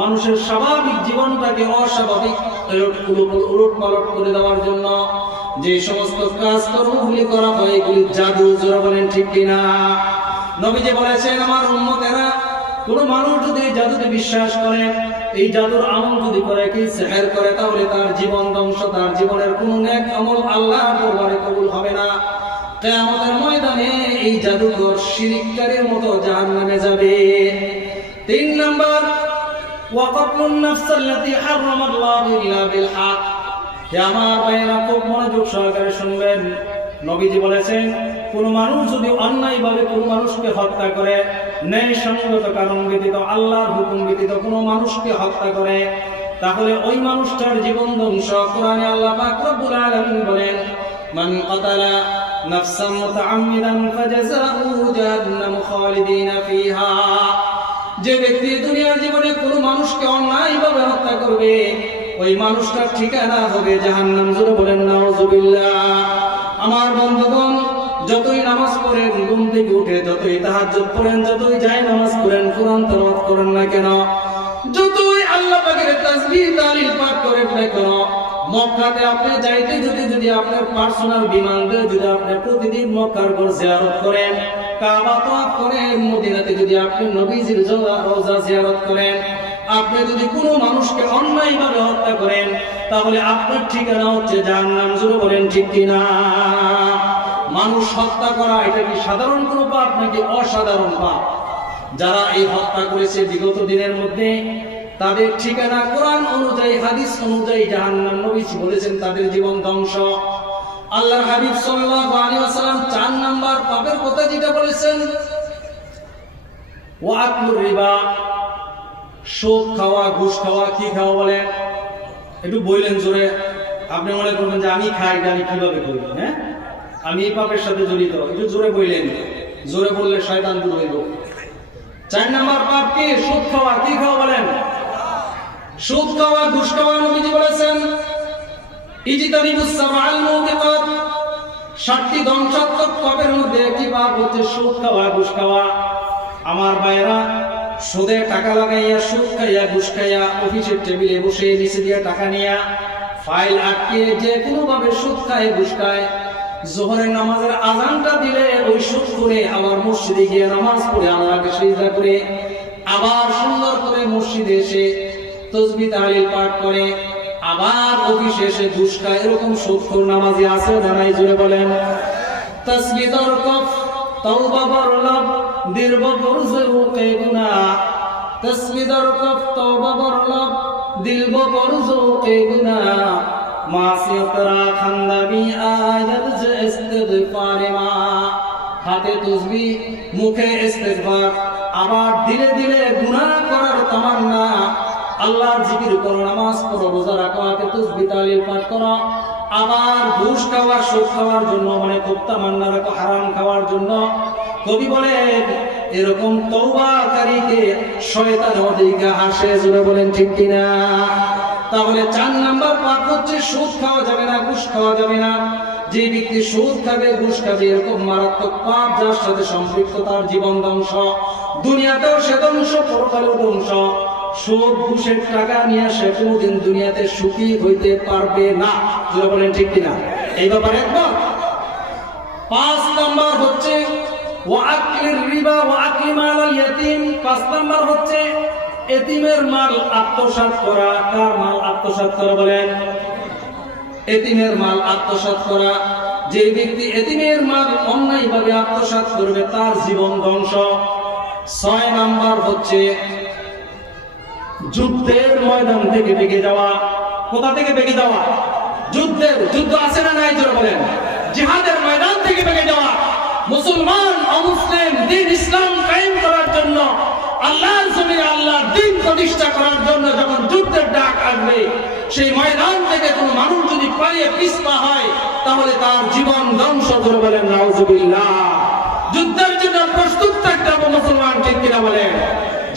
মানুষের স্বাভাবিক জীবনটাকে অস্বাভাবিক উলটপালট করে দেওয়ার জন্য যে সমস্ত কাজকর্মগুলি করা হয় এগুলি জাদু, জোরে বলেন ঠিক কিনা? নবীজি বলেছেন আমার উম্মতেরা, কোন মানুষ যদি এই জাদুতে বিশ্বাস করে, এই জাদুর আমল যদি করে, কি সেহের করে, তাহলে তার জীবন ধ্বংস, তার জীবনের কোন নেক আমল আল্লাহর দরবারে কবুল হবে না। কিয়ামতের ময়দানে এই জাদুকর শিরককারীর মতো জাহান্নামে যাবে। 3 নাম্বার ওয়াকাতুন নাফসাল্লাতী হারামাল্লাহু ইল্লা বিল হক। হে আমার ভাইয়েরা, খুব মনোযোগ সহকারে শুনবেন। নবীজি বলেছেন কোন মানুষ যদি অন্যায়ভাবে কোন মানুষকে হত্যা করে, ন্যায়সঙ্গত কারণ ব্যতীত, আল্লাহর হুকুম ব্যতীত কোন মানুষকে হত্যা করে, তাহলে ওই মানুষটার জীবন ধ্বংস। কোরআনে আল্লাহ পাক রব্বুল আলামিন বলেন মান কাতালা নাফসান মুতাআম্মিদান ফাজাযাউহু জাহান্নামু খালিদিনা ফিহা। যে ব্যক্তি দুনিয়ার জীবনে কোন মানুষকে অন্যায়ভাবে হত্যা করবে, ওই মানুষটার ঠিকানা হবে জাহান্নাম। জোরে বলেন নাউযুবিল্লাহ। আমার বন্ধুগণ, যতই নামাজ পড়েন, ঘুম থেকে উঠে যতই তাহাজ্জুদ পড়েন, যতই যায় নামাজ পড়েন, কোরআন তেলাওয়াত করেন না কেন, যতই আল্লাহ পাকের তাসবিহ তাহলিল পাঠ করেন না কেন, মক্কাতে আপনি যাইতে যদি আপনার পার্সোনাল বিমান দিয়ে যদি আপনি প্রতিদিন মক্কার ঘর জিয়ারত করেন, কাবা তওয়াফ করেন, মদিনাতে যদি আপনি নবীজির রওজা জিয়ারত করেন, আপনি যদি কোনো মানুষকে অন্যায়ভাবে হত্যা করেন, তাহলে আপনার ঠিকানা হচ্ছে জাহান্নাম। জোরে বলেন ঠিক কিনা? মানুষ হত্যা করা এটা কি সাধারণ কোনো পাপ নাকি অসাধারণ পাপ? যারা এই হত্যা করেছে বিগত দিনের মধ্যে, তাদের ঠিকানা কোরআন অনুযায়ী, হাদিস অনুযায়ী জাহান্নাম। নবীজি বলেছেন তাদের জীবন ধ্বংস। আল্লাহর হাবিব সাল্লাল্লাহু আলাইহি ওয়াসাল্লাম 4 নাম্বার পাপের কথা যেটা বলেছেন, ওয়া আকলুর রিবা, সুদ খাওয়া, ঘুষ খাওয়া। কি খাওয়া বলেন? একটু বললেন জোরে। আপনি মনে করবেন যে আমি খাই, আমি কিভাবে করি, হ্যাঁ আমি এই পাপের সাথে জড়িত। একটু জোরে বললেন, জোরে বললে শয়তান দূর হইব। 4 নাম্বার পাপ কি? সুদ খাওয়া। কি খাওয়া বলেন? সুদ খাওয়া, ঘুষ খাওয়া। নবীজি বলেছেন ইজতানিবুস সাবআল মুবিকাত, 7টি ধ্বংসাত্মক পাপের মধ্যে একটি পাপ হচ্ছে সুদ খাওয়া, ঘুষ খাওয়া। আমার ভাইরা, সুদে টাকা লাগাইয়া, সুদ খাইয়া, ঘুষ খাইয়া, অফিসের টেবিলে বসে নিচে দিয়ে টাকা নিয়া, ফাইল আটকে যে কোনো ভাবে সুদ খায়, ঘুষ খায়, যোহরের নামাজের আযানটা দিলে ওই সুদ করে আবার মসজিদে গিয়ে নামাজ পড়ে আল্লাহকে সিজদা করে আবার সুন্দর করে মসজিদে এসে তাসবিহ তাহলিল পাঠ করে আবার অফিসে এসে ঘুষ খায়। এরকম সুদখোর নামাজি আছে না নাই? জোরে বলেন। তাসবিহ তরকফ, তওবা বরলাব, দিরব বরজু কেগুনা। তাসবিহ তরকফ, তওবা বরলাব, দিলব বরজু কেগুনা। মাসিয়াতরা খান্দাবি আয়াত যে ইস্তিগফারে মা। হাতে তাসবিহ, মুখে ইস্তিগফার, আবার দিলে দিলে গুনাহ করার তামান্না। আল্লাহর জিকির করো, নামাজ পড়ো, রোজা রাখো, হাতে তাসবিহ তাহলিল পাঠ করো, আবার ঘুষ খাওয়া, সুদ খাওয়ার জন্য মানে খুব তামান্না রাখো, হারাম খাওয়ার জন্য। কবি বলেন এরকম তওবাকারীকে শয়তান ওদিকে হাসে। জোরে বলেন ঠিক কিনা? তাহলে 4 নাম্বার পাপ হচ্ছে সুদ খাওয়া যাবে না, ঘুষ খাওয়া যাবে না। যে ব্যক্তি সুদ খাবে, ঘুষ খাবে, এরকম মারাত্মক পাপ যার সাথে সম্পৃক্ত, তার জীবন ধ্বংস। দুনিয়াতেও সে ধ্বংস, পরকালেও ধ্বংস। সুদ ঘুষের টাকা নিয়ে সে কোনোদিন দুনিয়াতে সুখী হইতে পারবে না। যারা বলেন ঠিক কিনা? এই ব্যাপারে একবার। 5 নাম্বার হচ্ছে ওয়া আকলির রিবা ওয়া আকলি মালাল ইয়াতীম। 5 নাম্বার হচ্ছে এতিমের মাল আত্মসাৎ করা। কার মাল আত্মসাৎ করা বলেন? এতিমের মাল আত্মসাৎ করা। যে ব্যক্তি এতিমের মাল অন্যায়ভাবে আত্মসাৎ করবে তার জীবন ধ্বংস। 6 নাম্বার হচ্ছে যুদ্ধের ময়দান থেকে বেগে যাওয়া। কোথা থেকে বেগে যাওয়া? যুদ্ধ আছে না নাই? জোরে বলেন। জিহাদের ময়দান থেকে বেগে যাওয়া। মুসলমান অমুসলিম দ্বীন ইসলাম কায়েম করার জন্য, আল্লাহর জমিনে আল্লাহর দ্বীন প্রতিষ্ঠা করার জন্য যখন যুদ্ধের ডাক আসবে, সেই ময়দান থেকে কোনো মানুষ যদি পালিয়ে পিছপা হয় তাহলে তার জীবন ধ্বংস। করে বলেন নাউজুবিল্লাহ। যুদ্ধের জন্য প্রস্তুত থাকতে হবে মুসলমান, ঠিক কিনা বলেন?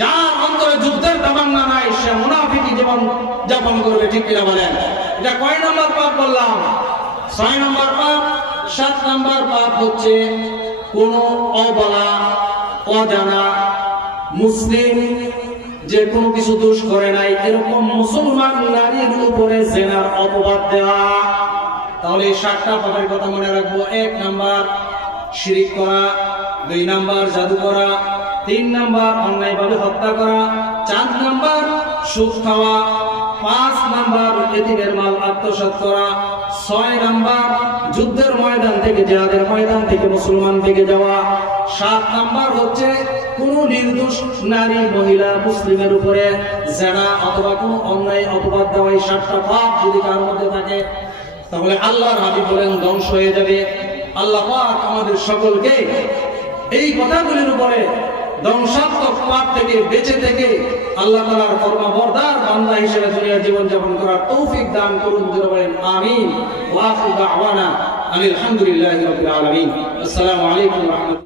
যার অন্তরে যুদ্ধের তামান্না নাই সে মুনাফিকি জীবন যাপন করবে, ঠিক কিনা বলেন? এটা কয় নাম্বার পাপ বললাম? 6 নাম্বার পাপ। 7 নাম্বার পাপ হচ্ছে কোন অবলা, অজানা মুসলিম যে কোনো কিছু দোষ করে নাই এরকম মুসলমান নারীর উপরে জিনার অপবাদ দেওয়া। তাহলে এই 7টা পাপের কথা মনে রাখবো। 1 নাম্বার শিরিক করা, 2 নাম্বার জাদু করা, 3 নাম্বার অন্যায়ভাবে হত্যা করা, 4 নাম্বার সুদ খাওয়া, 5 নাম্বার এতিমের মাল আত্মসাৎ করা, 6 নাম্বার যুদ্ধের ময়দান থেকে, জিহাদের ময়দান থেকে মুসলমান থেকে যাওয়া, 7 নাম্বার হচ্ছে কোন নির্দোষ নারী মহিলা মুসলিমের উপরে জেনা অথবা কোনো অন্যায় অপবাদ দেওয়া। এই 7টা পাপ যদি কার মধ্যে থাকে তাহলে আল্লাহর হাবিব বলেন ধ্বংস হয়ে যাবে। আল্লাহ পাক আমাদের সকলকে এই কথাগুলির উপরে ধ্বংসাত্মক পাপ থেকে বেঁচে থেকে আল্লাহ তাআলার ফরমাবরদার বান্দা হিসেবে দুনিয়ার জীবন যাপন করার তৌফিক দান করুন। যারা বলেন আমিন। ওয়া আখিরু দাওয়ানা আলহামদুলিল্লাহি রাব্বিল আলামিন। আসসালামু আলাইকুম ওয়া রাহমাতুল্লাহ।